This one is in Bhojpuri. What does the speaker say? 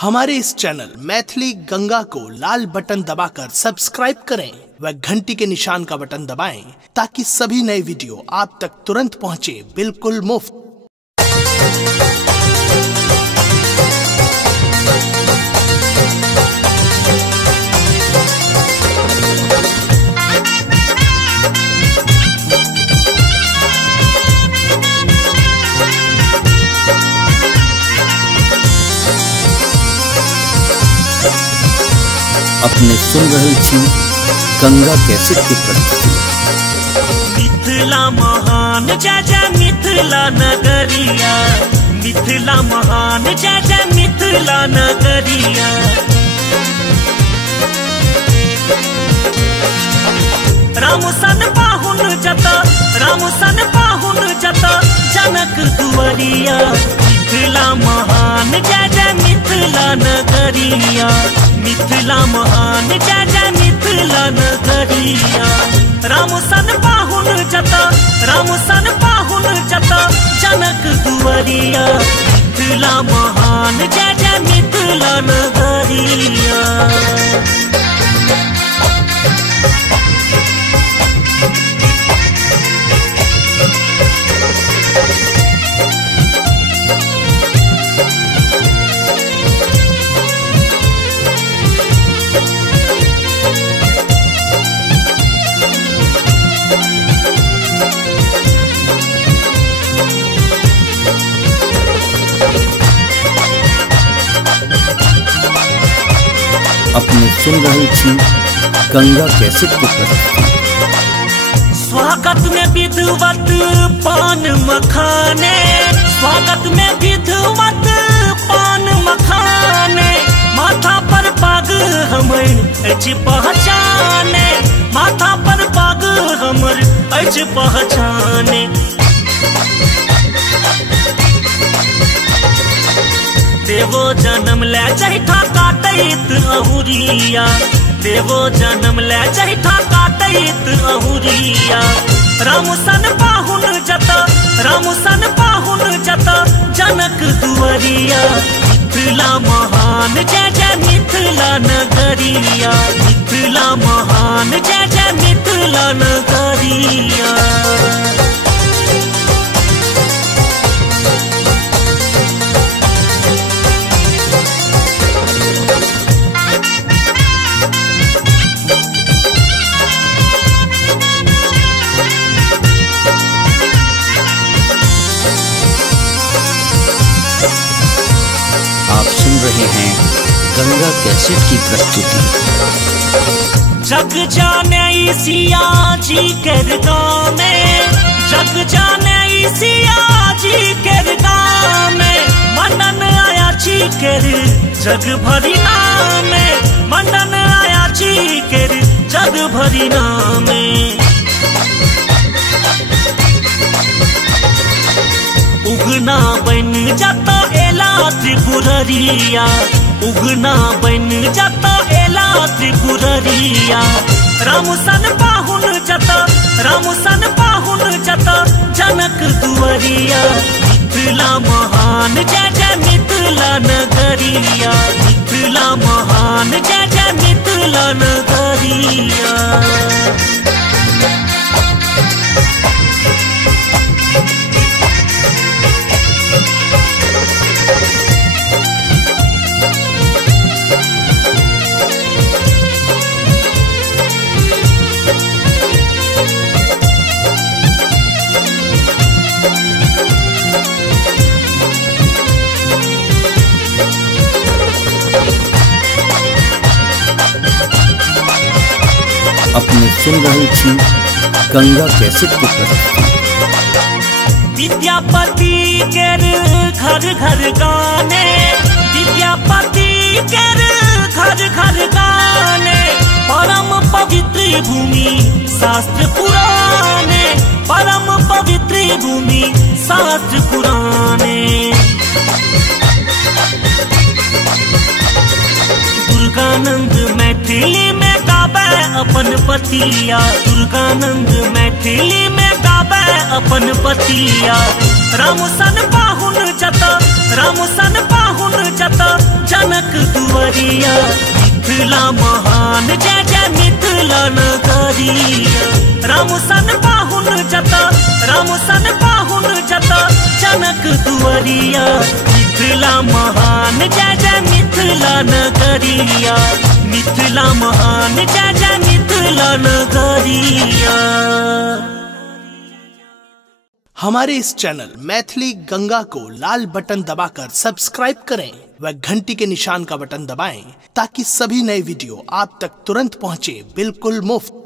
हमारे इस चैनल मैथिली गंगा को लाल बटन दबाकर सब्सक्राइब करें व घंटी के निशान का बटन दबाएं ताकि सभी नए वीडियो आप तक तुरंत पहुंचे बिल्कुल मुफ्त। अपने सुन रहे छी गंगा कैसेट की प्रस्तुति। मिथिला महान जय जय मिथिला नगरिया, मिथिला महान जय जय मिथिला नगरिया। राम सन पाहुन जता, राम सन पाहुन जता जनक दुआरिया। मिथिला महान जय जय मिथिला नगरिया, मिथिला महान जय जय मिथिला नगरिया। राम सन पाहुन जता, राम सन पाहुन जता जनक दुआरिया। मिथिला महान जय जय मिथिला नगरिया। अपने सुन रहे छी गंगा कैसेट की प्रस्तुति। स्वागत में विधवत पान मखाने, स्वागत में विधवत पान मखाने। माथा पर पाग हमर अछि पहचाने, माथा पर पाग हमर अछि पहचाने। देवो जन्म ले चहिठा काटैत अहुरिया, देवो जन्म ले चहिठा काटैत अहुरिया। राम सन पाहुन जता, राम सन पाहुन जता जनक दुआरिया। मिथिला महान जय जय मिथिला नगरिया, मिथिला महान जय जय मिथिला नगरिया। आप सुन रहे हैं गंगा कैसेट की प्रस्तुति। जग जाने सिया जी के गाँव में, जग जाने सिया जी के गाँव में। मनन आया जी के जग भरी नाम, मनन आया जी के जग भरी नाम। उगना बन जाता एला त्रिपुररिया, उगना बन जाता एला त्रिपुररिया। राम सन पाहुन जता, राम सन पाहुन जता जनक दुआरिया। मिथिला महान जय जय मिथिला नगरिया, मिथिला महान जय जय मिथिला नगरिया। अपने सुन रहे छी गंगा कैसेट की प्रस्तुति। विद्यापति के घर घर गाने, विद्यापति के घर घर गाने। परम पवित्र भूमि शास्त्र पुराने, परम पवित्र भूमि शास्त्र पुराने। दुर्गानंद मैथिली में गावे अपन पतिया, दुर्गानंद मैथिली में गावे अपन पतिया। राम सन पाहुन जता, राम सन पाहुन जत जनक दुआरिया मिथिला महान जय जय मिथिला नगरिया राम सन पाहुन जत जनक दुआरिया मिथिला महान जय जय मिथिला नगरिया मिथिला महान जय जय मिथिला नगरिया। हमारे इस चैनल मैथिली गंगा को लाल बटन दबाकर सब्सक्राइब करें व घंटी के निशान का बटन दबाएं ताकि सभी नए वीडियो आप तक तुरंत पहुंचे बिल्कुल मुफ्त।